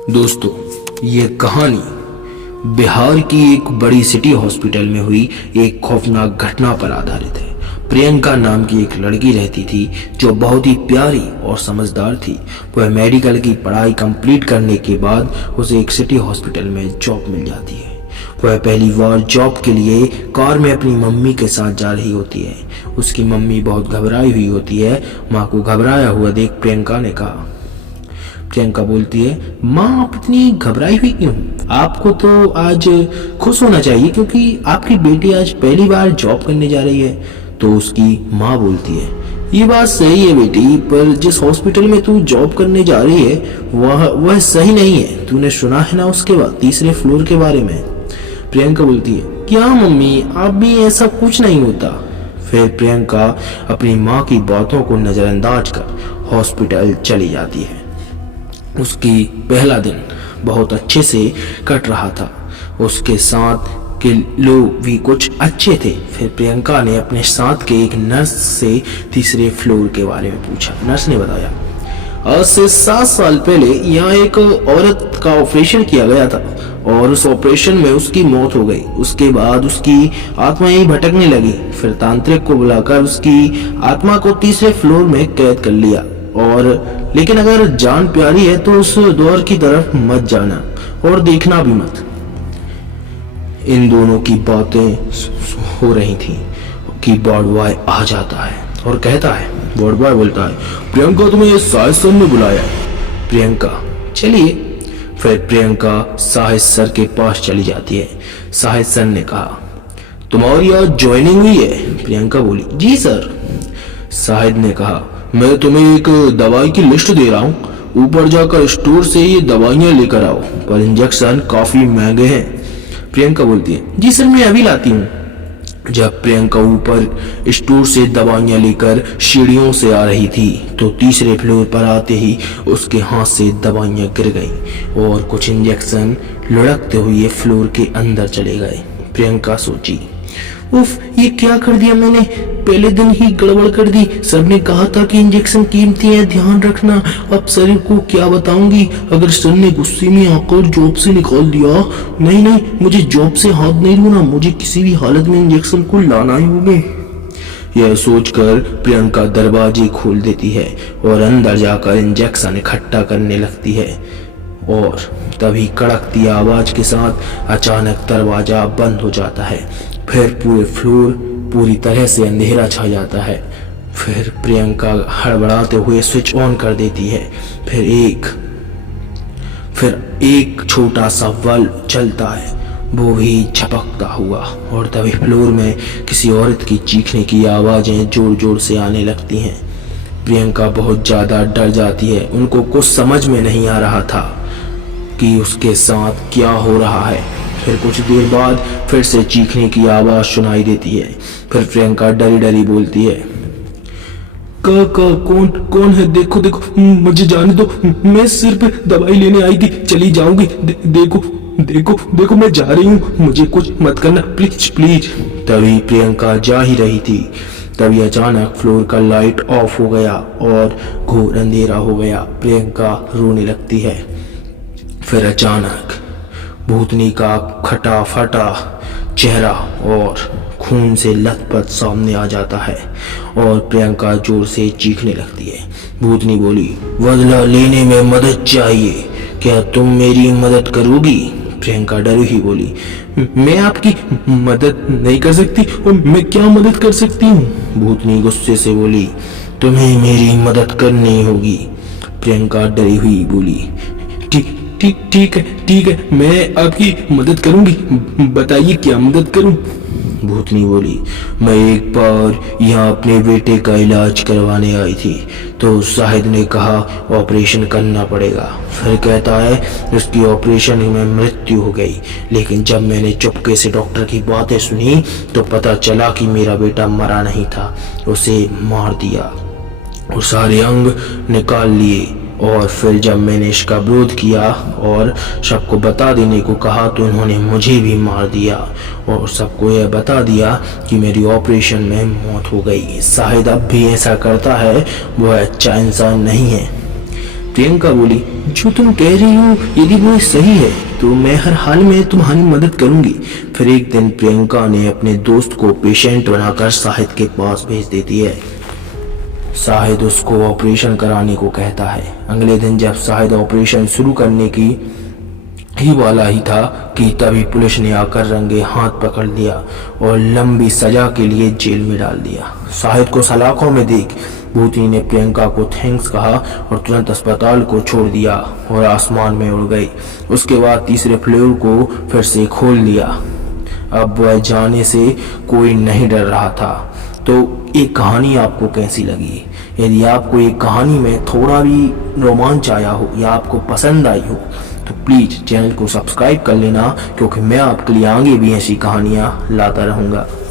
दोस्तों, ये कहानी बिहार की एक बड़ी सिटी हॉस्पिटल में हुई एक खौफनाक घटना पर आधारित है। प्रियंका नाम की एक लड़की रहती थी जो बहुत ही प्यारी और समझदार थी। वह मेडिकल की पढ़ाई कंप्लीट करने के बाद उसे एक सिटी हॉस्पिटल में जॉब मिल जाती है। वह पहली बार जॉब के लिए कार में अपनी मम्मी के साथ जा रही होती है। उसकी मम्मी बहुत घबराई हुई होती है। माँ को घबराया हुआ देख प्रियंका बोलती है, माँ आप इतनी घबराई हुई क्यों? आपको तो आज खुश होना चाहिए क्योंकि आपकी बेटी आज पहली बार जॉब करने जा रही है। तो उसकी माँ बोलती है, ये बात सही है बेटी, पर जिस हॉस्पिटल में तू जॉब करने जा रही है वह सही नहीं है। तूने सुना है ना उसके बाद तीसरे फ्लोर के बारे में? प्रियंका बोलती है, क्या मम्मी, आप भी ऐसा कुछ नहीं होता। फिर प्रियंका अपनी माँ की बातों को नजरअंदाज कर हॉस्पिटल चली जाती है। उसकी पहला दिन बहुत अच्छे से कट रहा था। उसके साथ के लोग भी कुछ अच्छे थे। फिर प्रियंका ने अपने साथ के एक नर्स से तीसरे फ्लोर के बारे में पूछा। नर्स ने बताया, आज से 7 साल पहले यहाँ एक औरत का ऑपरेशन किया गया था और उस ऑपरेशन में उसकी मौत हो गई। उसके बाद उसकी आत्मा यहीं भटकने लगी। फिर तांत्रिक को बुलाकर उसकी आत्मा को तीसरे फ्लोर में कैद कर लिया। और लेकिन अगर जान प्यारी है तो उस द्वार की तरफ मत जाना और देखना भी मत। इन दोनों की बातें हो रही थी कि वार्ड बॉय आ जाता है और कहता है, वार्ड बॉय बोलता है, प्रियंका तुम्हें साहिद सर ने बुलाया है। प्रियंका, चलिए। फिर प्रियंका साहिद सर के पास चली जाती है। साहिद सर ने कहा, तुम्हारी आज ज्वाइनिंग हुई है? प्रियंका बोली, जी सर। साहिद ने कहा, मैं तुम्हें एक दवाई की लिस्ट दे रहा हूँ, ऊपर जाकर स्टोर से ये दवाइयाँ लेकर आओ, पर इंजेक्शन काफी महंगे हैं। प्रियंका बोलती है, जी सर मैं अभी लाती हूँ। जब प्रियंका ऊपर स्टोर से दवाइयाँ लेकर सीढ़ियों से आ रही थी तो तीसरे फ्लोर पर आते ही उसके हाथ से दवाइयाँ गिर गईं और कुछ इंजेक्शन लुढ़कते हुए फ्लोर के अंदर चले गए। प्रियंका सोची, उफ, ये क्या कर दिया मैंने, पहले दिन ही गड़बड़ कर दी। सर ने कहा था कि इंजेक्शन कीमती है, ध्यान रखना। अब सर को क्या बताऊंगी? अगर सर ने गुस्से में आकर जॉब से निकाल दिया? नहीं, मुझे जॉब से हाथ नहीं धोना, मुझे किसी भी हालत में इंजेक्शन को लाना ही होगा। यह सोचकर प्रियंका दरवाजे खोल देती है और अंदर जाकर इंजेक्शन इकट्ठा करने लगती है। और तभी कड़कती आवाज के साथ अचानक दरवाजा बंद हो जाता है। फिर पूरे फ्लोर पूरी तरह से अंधेरा छा जाता है। फिर प्रियंका हड़बड़ाते हुए स्विच ऑन कर देती है। फिर एक छोटा सा बल्ब चलता है, वो भी झपकता हुआ, और तभी फ्लोर में किसी औरत की चीखने की आवाजें जोर जोर से आने लगती हैं। प्रियंका बहुत ज्यादा डर जाती है। उनको कुछ समझ में नहीं आ रहा था कि उसके साथ क्या हो रहा है। फिर कुछ देर बाद फिर से चीखने की आवाज सुनाई देती है। फिर प्रियंका डरी डरी बोलती है, कौन है? देखो मुझे जाने दो, मैं सिर्फ दवाई लेने आई थी, चली जाऊंगी। देखो मैं जा रही हूँ, मुझे कुछ मत करना, प्लीज। तभी प्रियंका जा ही रही थी, तभी अचानक फ्लोर का लाइट ऑफ हो गया और घोर अंधेरा हो गया। प्रियंका रोने लगती है। फिर अचानक भूतनी का खटा फटा चेहरा और खून से लथपथ सामने आ जाता है और प्रियंका जोर से चीखने लगती है। भूतनी बोली, बदला लेने में मदद चाहिए, क्या तुम मेरी मदद करोगी? प्रियंका डरी ही बोली, मैं आपकी मदद नहीं कर सकती, और मैं क्या मदद कर सकती हूँ? भूतनी गुस्से से बोली, तुम्हें मेरी मदद करनी होगी। प्रियंका डरी हुई बोली, ठीक है, मैं आपकी मदद करूंगी, बताइए क्या मदद करूं? भूतनी बोली, मैं एक बार यहाँ अपने बेटे का इलाज करवाने आई थी तो शाहिद ने कहा ऑपरेशन करना पड़ेगा। फिर कहता है उसकी ऑपरेशन में मृत्यु हो गई, लेकिन जब मैंने चुपके से डॉक्टर की बातें सुनी तो पता चला कि मेरा बेटा मरा नहीं था, उसे मार दिया और सारे अंग निकाल लिए। और फिर जब मैंने इसका विरोध किया और सबको बता देने को कहा तो इन्होंने मुझे भी मार दिया और सबको यह बता दिया कि मेरी ऑपरेशन में मौत हो गई। शायद अब भी ऐसा करता है, वह अच्छा इंसान नहीं है। प्रियंका बोली, जो तुम कह रही हो यदि वो सही है तो मैं हर हाल में तुम्हारी मदद करूंगी। फिर एक दिन प्रियंका ने अपने दोस्त को पेशेंट बनाकर शाहिद के पास भेज देती है। शाहिद उसको ऑपरेशन कराने को कहता है। अगले दिन जब शाहिद ऑपरेशन शुरू करने की ही वाला ही था कि तभी पुलिस ने आकर रंगे हाथ पकड़ लिया और लंबी सजा के लिए जेल में डाल दिया। शाहिद को सलाखों में देख भूतनी ने प्रियंका को थैंक्स कहा और तुरंत अस्पताल को छोड़ दिया और आसमान में उड़ गई। उसके बाद तीसरे फ्लोर को फिर से खोल लिया। अब वह जाने से कोई नहीं डर रहा था। तो एक कहानी आपको कैसी लगी? यदि आपको एक कहानी में थोड़ा भी रोमांच आया हो या आपको पसंद आई हो तो प्लीज़ चैनल को सब्सक्राइब कर लेना, क्योंकि मैं आपके लिए आगे भी ऐसी कहानियाँ लाता रहूँगा।